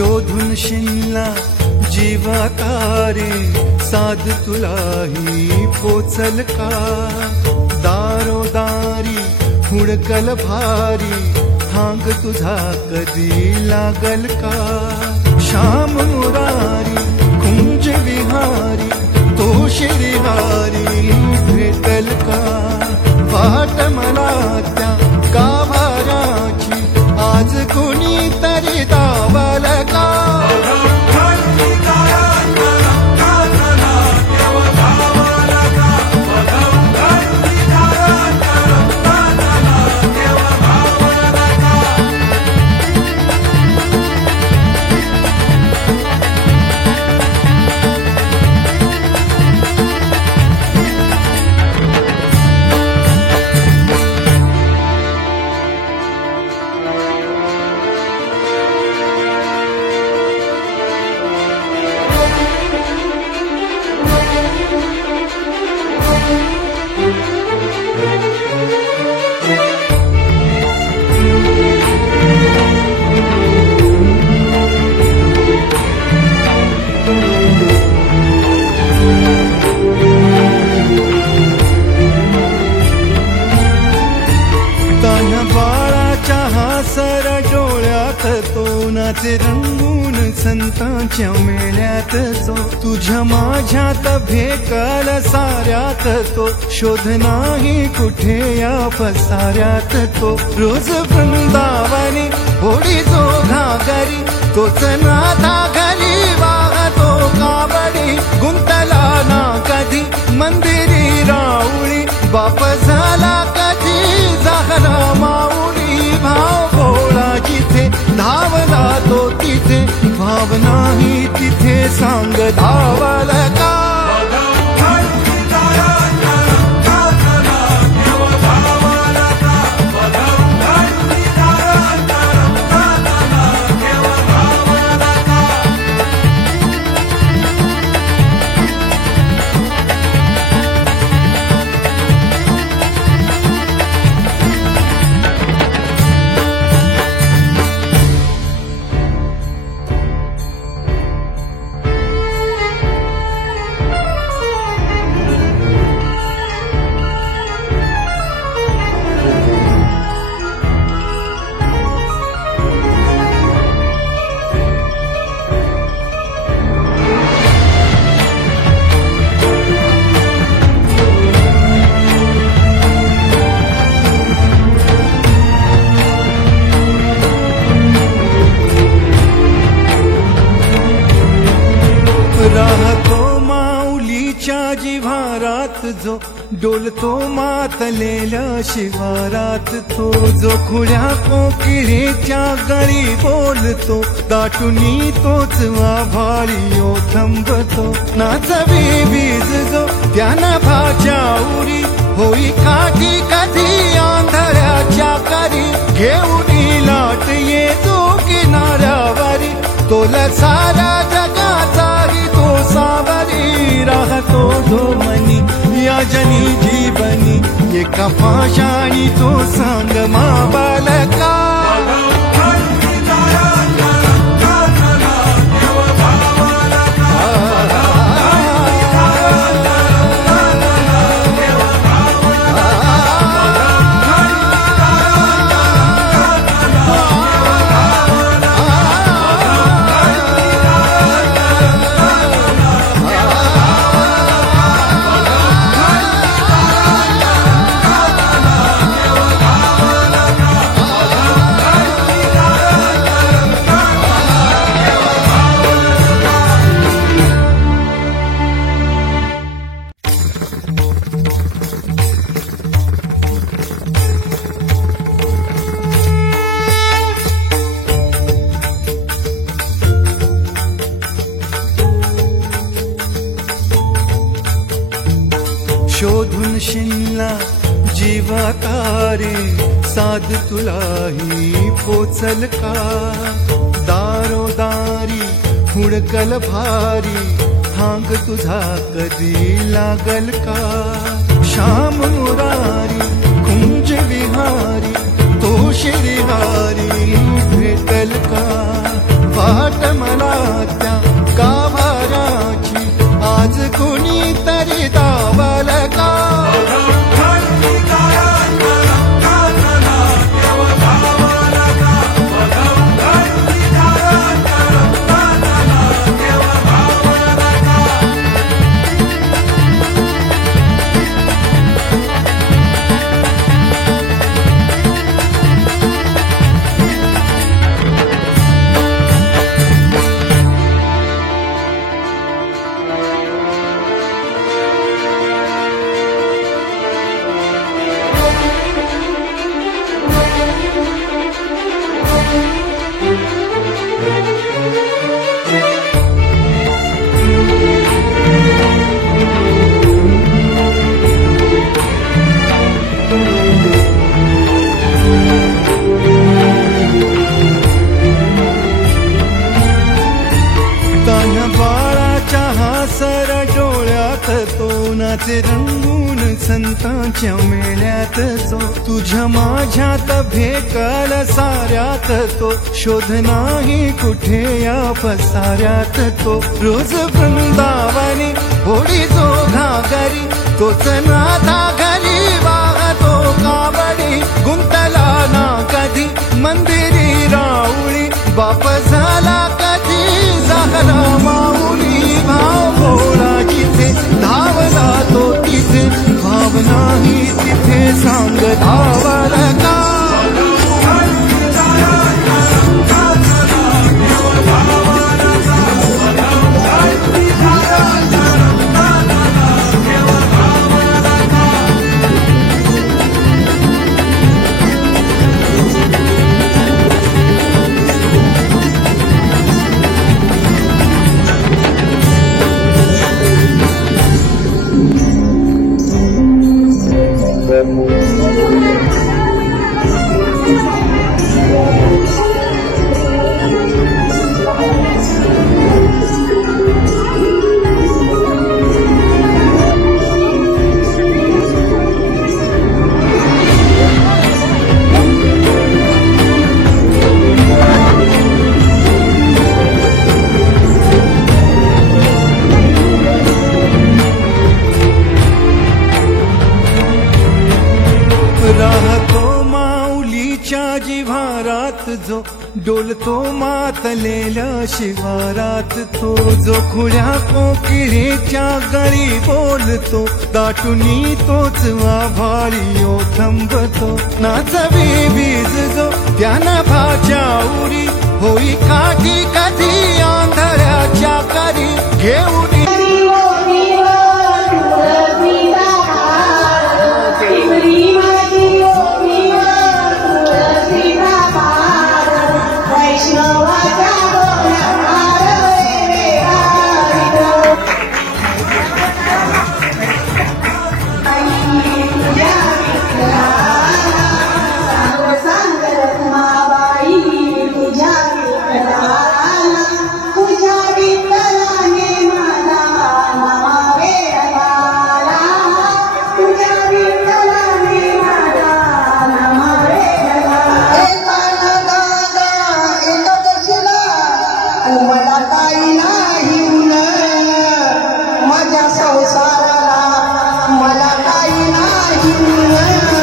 शोधून शिनला जीवातारे साध तुलाही पोचल का दारोदारी हुडकल भारी थांग तुझा कधी लागल का श्याम मुरारी कुंज विहारी तो श्रीहारी भेटल का वाट मला त्या गाभाराची आज कुणी तरी दावल का तोनाचे रंगून संतांच्या मेळ्यात जो तुझ्या माझ्यात भेटल साऱ्यात तो शोध नाही कुठे या पसाऱ्यात तो रोज वृंदावनी होडी जो घागरी तोच नाथा घरी वाहतो कावडी गुंतला ना कधी मंदिरी राऊळी बाप झाला कधी झाला माऊली भाव भोळा जिथे धावला तो तिथे भाव नाही तिथे सांग धावल का राहतो माऊलीच्या जिव्हारात जो डोलतो मातलेल्या शिवारात तो जो खुल्या कोकिळेच्या गळी बोलतो दाटुनी तोच आभाळी थांबतो नाचवी बीज जो त्यानं भाच्या उरी होई काठी कधी आंधळ्याच्या करी घेऊन लाट येतो किनाऱ्यावरी तोला सारा जगाचाही तो सावरी राहतो धोमनी या जनी जीवनी एका पाशाणी तो सांग माबालका शोधून शिनला जीवातारे साध तुलाही पोचल का दारोदारी हुडकल भारी थांग तुझा कधी लागल का श्याम मुरारी कुंज विहारी तो श्रीहारी भेटल का वाट नाचे रंगून संतांच्या मेळ्यात जो तुझ्या माझ्यात भेकल साऱ्यात तो शोध नाही कुठे या पसाऱ्यात तो रोज वृंदावनी होडी जो घागरी तोच नाथा घरी वाहतो कावडी गुंतला ना कधी मंदिरी राऊळी बाप झाला कधी झाला माऊली भाव भोळा जिथे धावला तो तिथे भाव नाही तिथे सांग धावल का राहतो माऊलीच्या जिव्हारात जो डोलतो मातलेल्या शिवारात तो जो खुल्या कोकिळेच्या गळी बोलतो दाटुनी तोच आभाळी थांबतो नाचवी बीज जो त्यानं भाच्या उरी होई काठी कधी आंधळ्याच्या करी घेऊन संसाराला मला काही नाही